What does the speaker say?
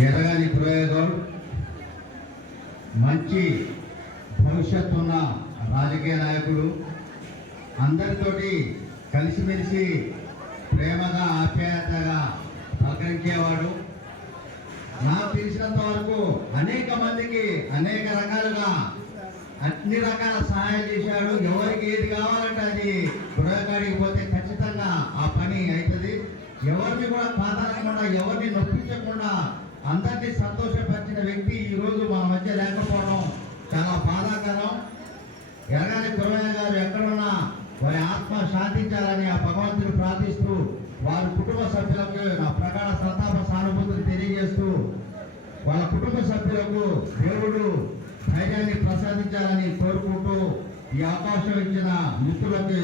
ఎరగని ప్రయోగం మంచి భవిష్యత్తు ఉన్న రాజకీయ నాయకుడు అందరితోటి కలిసిమెలిసి ప్రేమగా ఆప్యాయతగా ప్రకటించేవాడు నాకు తెలిసినంత వరకు అనేక మందికి అనేక రకాలుగా అన్ని రకాల సహాయం చేశాడు. ఎవరికి ఏది కావాలంటే అది గృహకాడికి పోతే ఖచ్చితంగా ఆ పని అవుతుంది. ఎవరిని కూడా బాధ ఎవరిని నొప్పించకుండా అందరినీ సంతోషపరిచిన వ్యక్తి ఈ రోజు మధ్య లేకపోవడం చాలా బాధాకరం. ఎరగాని కురవయ్య గారు ఎక్కడున్నా వారి ఆత్మ శాంతించాలని ఆ భగవంతుని ప్రార్థిస్తూ వారి కుటుంబ సభ్యులకు నా ప్రగాఢ సంతాప సానుభూతిని తెలియజేస్తూ వాళ్ళ కుటుంబ సభ్యులకు దేవుడు ధైర్యాన్ని ప్రసాదించాలని కోరుకుంటూ ఈ అవకాశం ఇచ్చిన మిత్రులకి